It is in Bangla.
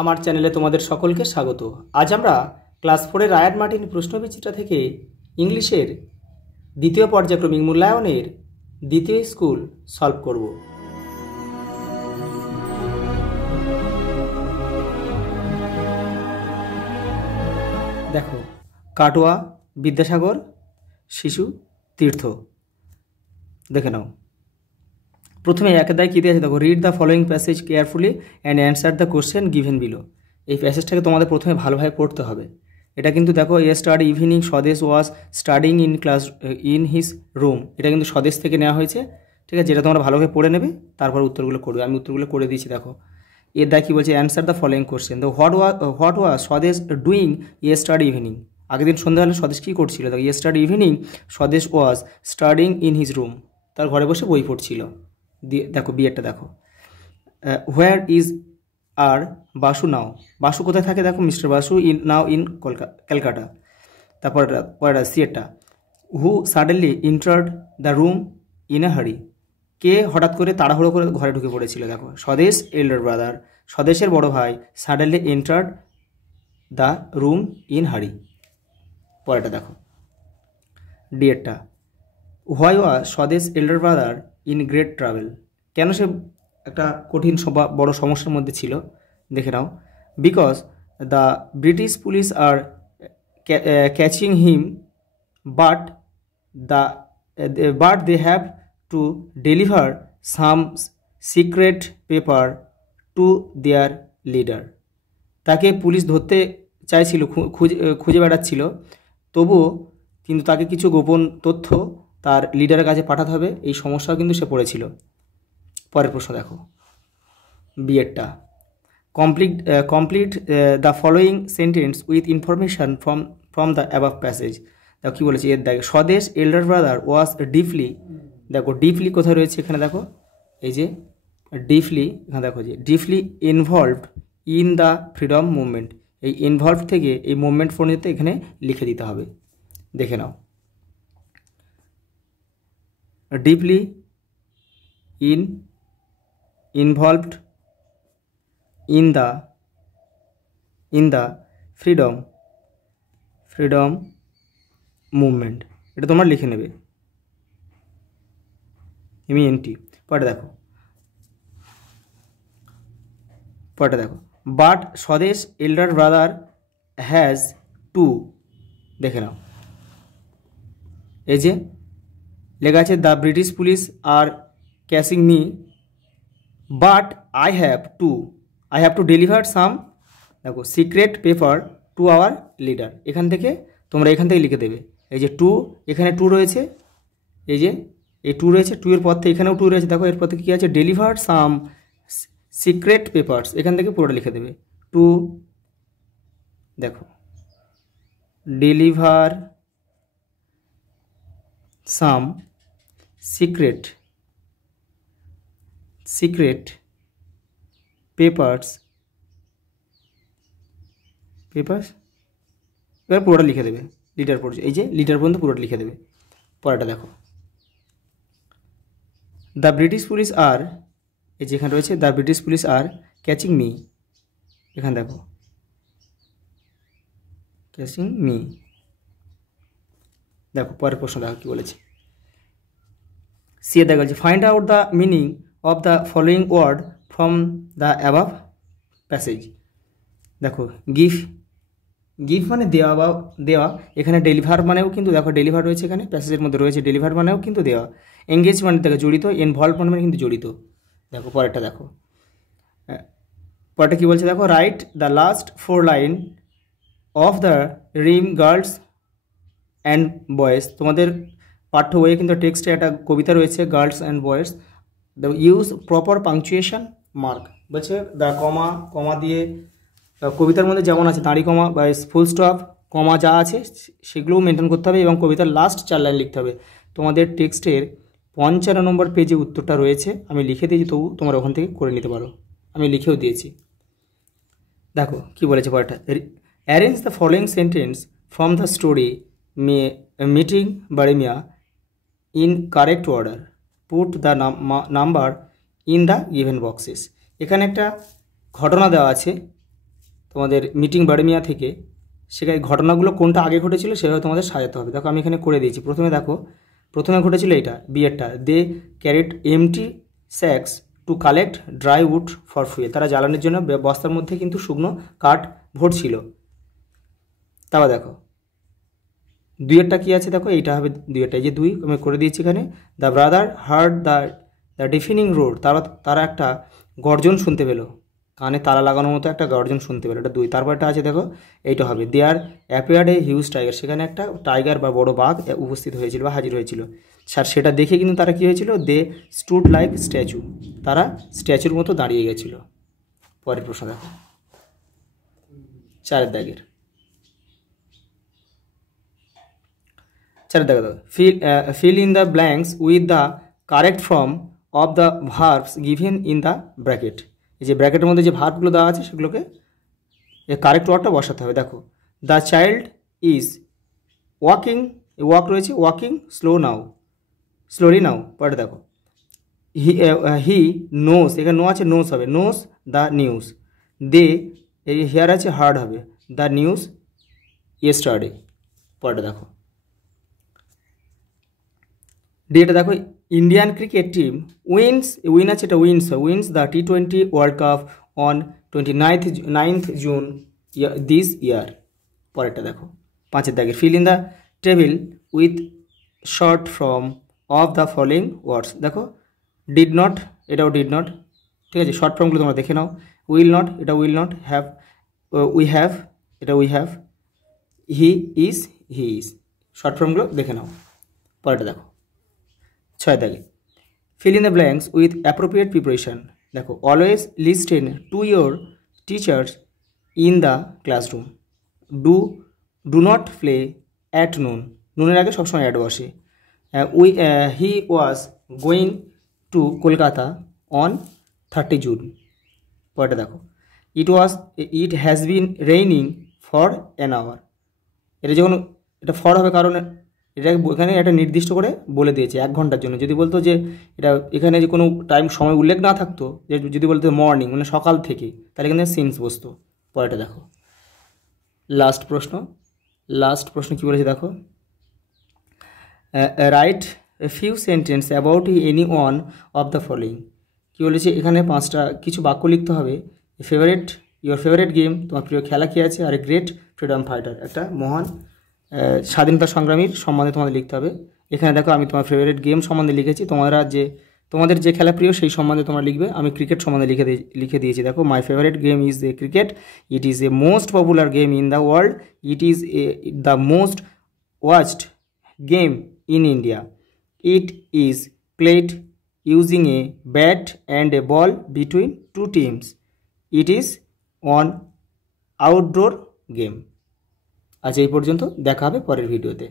আমার চ্যানেলে তোমাদের সকলকে স্বাগত। আজ আমরা ক্লাস 4-এর রায়ান মার্টিন প্রশ্নবিচিত্রা থেকে ইংলিশের দ্বিতীয় পর্যায়ক্রমিক মূল্যায়নের দ্বিতীয় স্কুল সলভ করব। দেখো, কাটোয়া, বিদ্যাসাগর, শিশু, তীর্থ। দেখে নাও, প্রথমে একেদায় কী দিয়েছে দেখো, read the following passage carefully and answer the question given below. এই প্যাসেজটাকে তোমাদের প্রথমে ভালোভাবে পড়তে হবে। এটা কিন্তু দেখো, yesterday evening Swadesh was studying in class in his room, এটা কিন্তু স্বদেশ থেকে নেওয়া হয়েছে। ঠিক আছে, যেটা তোমরা ভালোভাবে পড়ে নেবে, তারপর উত্তরগুলো করবে। আমি উত্তরগুলো করে দিয়েছি। দেখো, এর দায় কী বলছে, অ্যান্সার দ্য ফলোয়িং কোশ্চেন। তো হোয়াট ওয়াজ স্বদেশ ডুইং ইয়েস্টারডে ইভিনিং, আগের দিন সন্ধ্যাবেলা স্বদেশ কী করছিল? দেখো, yesterday evening Swadesh was studying in his room, তার ঘরে বসে বই পড়ছিল। দিয়ে দেখো বিয়েরটা দেখো, হোয়ার ইজ আর বাসু নাও, বাসু কোথায় থাকে? দেখো, mister Basu now in Calcutta. তারপর পরেরটা সিয়েরটা, who suddenly entered the room in a hurry, কে হঠাৎ করে তাড়াহুড়ো করে ঘরে ঢুকে পড়েছিল? দেখো, স্বদেশ এল্ডার ব্রাদার, স্বদেশের বড় ভাই suddenly entered the room in hurry. পরেরটা দেখো ডিয়েরটা, why was Swadesh elder brother in great trouble, কেন সে একটা কঠিন বড় সমস্যার মধ্যে ছিল? দেখে নাও, because the British police are catching him but they have to deliver some secret paper to their leader, তাকে পুলিশ ধরতে চাইছিল, খুঁজে বেড়াচ্ছিল, তবুও কিন্তু তাকে কিছু গোপন তথ্য তার লিডারের কাছে পাঠাতে হবে, এই সমস্যাও কিন্তু সে পড়েছিল। পরের প্রশ্ন দেখো বিয়েরটা, complete the following sentence with information from the above passage. দেখো কী বলেছে, এর দেখো, Swadesh elder brother was deeply, দেখো ডিপলি কোথায় রয়েছে? এখানে দেখো, এই যে ডিপলি, এখানে দেখো যে deeply involved in the freedom movement, এই ইনভলভ থেকে এই মুভমেন্ট পর্যন্ত এখানে লিখে দিতে হবে। দেখে নাও, deeply involved in the freedom movement, এটা তোমরা লিখে নেবে MENT। পরে দেখো বাট স্বদেশ এল্ডার ব্রাদার হ্যাজ টু, দেখে নাও, এই যে লেখা আছে the British police are catching me but I have to deliver some, দেখো, secret paper to our leader, এখান থেকে লিখে দেবে। এই যে টু, এখানে টু রয়েছে, এই যে এই টু রয়েছে, টু এর পর থেকে এখানেও টু রয়েছে, দেখো এর পর থেকে কী আছে, ডেলিভার সাম সিক্রেট পেপার্স, এখান থেকে পুরোটা লিখে দেবে। টু, দেখো, ডেলিভার সাম সিক্রেট পেপার্স, এবার পুরোটা লিখে দেবে লিডার পর্যন্ত, এই যে লিডার পর্যন্ত পুরোটা লিখে দেবে। পরেরটা দেখো, দ্য ব্রিটিশ পুলিশ আর, এই যেখানে রয়েছে the British police are catching me, এখানে দেখো ক্যাচিং মি। দেখো পরের প্রশ্ন দেখো কী বলেছে, সিয়ে দেখা যাচ্ছে, find out the meaning of the following word from the above passage. দেখো, গিভ মানে দেওয়া, এখানে ডেলিভার মানেও কিন্তু দেখো ডেলিভার রয়েছে, এখানে প্যাসেজের মধ্যে রয়েছে ডেলিভার মানেও কিন্তু দেওয়া, এঙ্গেজ মানে দেখো জড়িত, ইনভলভ মানে কিন্তু জড়িত। দেখো পরেরটা দেখো, পরেরটা কী বলছে দেখো, write the last 4 line of the Rim girls and boys, তোমাদের পাঠ্য বইয়ে কিন্তু টেক্সটে একটা কবিতা রয়েছে girls and boys, the use proper punctuation mark, বলছে দ্য কমা দিয়ে, কবিতার মধ্যে যেমন আছে দাঁড়ি কমা বা ফুল স্টপ কমা যা আছে সেগুলোও মেনটেন করতে হবে, এবং কবিতার লাস্ট 4 লাইন লিখতে হবে। তোমাদের টেক্সটের 55 নম্বর পেজে উত্তরটা রয়েছে, আমি লিখে দিয়েছি, তবু তোমরা ওখান থেকে করে নিতে পারো, আমি লিখেও দিয়েছি। দেখো কী বলেছে পরেরটা, arrange the following sentence from the story meeting Baremia in correct order, put the number in the given boxes. এখানে একটা ঘটনা দেওয়া আছে, তোমাদের মিটিং বার্মিয়া থেকে, সেখানে ঘটনাগুলো কোনটা আগে ঘটেছিল সেভাবে তোমাদের সাজাতে হবে। দেখো আমি এখানে করে দিয়েছি। প্রথমে ঘটেছিল এইটা, বিয়েরটা, they carried empty sacks to collect dry wood for fuel. তারা জ্বালানির জন্য বস্তার মধ্যে কিন্তু শুকনো কাঠ ভরছিল। তারপর দেখো দুইয়েরটা কী আছে, দেখো এইটা হবে দুইয়েরটা, এই যে দুই আমি করে দিয়েছি এখানে। The brother hard the ডিফিনিং road, তারা একটা গর্জন শুনতে পেলো, কানে তালা লাগানোর মতো একটা গর্জন শুনতে পেলো, এটা দুই। তারপরটা আছে দেখো এইটা হবে, দেয়ার অ্যাপিয়ার্ড এ হিউজ টাইগার, সেখানে একটা টাইগার বা বড় বাঘ উপস্থিত হয়েছিল বা হাজির হয়েছিল। সেটা দেখে কিন্তু তারা কী হয়েছিল, দে স্টুড লাইক স্ট্যাচু, তারা স্ট্যাচুর মতো দাঁড়িয়ে গেছিলো। পরের প্রশ্ন দেখো 4 দাগের। fill in the blanks with the correct form of the verbs given in the bracket। এই যে ব্র্যাকেটের মধ্যে যে ভার্বগুলো দেওয়া আছে সেগুলোকে কারেক্ট ওয়ার্ডটা বসাতে হবে। দেখো the child is walking, walk রয়েছে, ওয়াকিং স্লোলি নাও। পরে দেখো হি নোস, এখানে নো আছে, নোস হবে, knows the news. They hear আছে, হার্ড হবে, দ্য নিউজ ইয়েস্টারডে। পরে দেখো ডেটা দেখো, ইন্ডিয়ান ক্রিকেট টিম উইন আছে, এটা wins the T20 world cup on 29th June this year. পরেরটা দেখো 5 দাগের, fill in the table with short form of the following words. দেখো ডিড নট, এটাও ডিড নট, ঠিক আছে। শর্ট ফর্মগুলো তোমরা দেখে নাও। উইল নট, এটা will not. Have, we have, এটা we have. He is, short ফর্মগুলো দেখে নাও। পরেরটা দেখো 6 দাগে, fill in the blanks with appropriate preparation। দেখো always listen to your teachers in the classroom. Do not play at noon, নুনের আগে সবসময় অ্যাড বসে। He was going to Kolkata on 30 June. পরেটা দেখো it has been raining for an hour. এটা যখন এটা ফর হবে কারণ এটা এখানে একটা নির্দিষ্ট করে বলে দিয়েছে 1 ঘন্টার জন্য। যদি বলতো যে এটা এখানে যে কোনো সময় উল্লেখ না থাকতো, যে যদি বলতো মর্নিং মানে সকাল থেকে, তাহলে এখানে সিন্স বসতো। পরেটা দেখো লাস্ট প্রশ্ন কী বলেছে দেখো, write a few sentence about any one of the following. কী বলেছে এখানে 5টা কিছু বাক্য লিখতে হবে। ইয়োর ফেভারিট গেম, তোমার প্রিয় খেলা কী আছে, আর এ গ্রেট ফ্রিডম ফাইটার, একটা মহান স্বাধীনতা সংগ্রামীর সম্বন্ধে তোমাদের লিখতে হবে। এখানে দেখো আমি তোমার ফেভারিট গেম সম্বন্ধে লিখেছি, তোমাদের যে খেলা প্রিয় সেই সম্বন্ধে তোমরা লিখবে। আমি ক্রিকেট সম্বন্ধে লিখে দিয়েছি। দেখো my favourite game is a cricket, it is a most popular game in the world, it is the most watched game in India, it is played using a bat and a ball between 2 teams, it is on outdoor game. আজ এই পর্যন্ত, দেখা হবে পরের ভিডিওতে।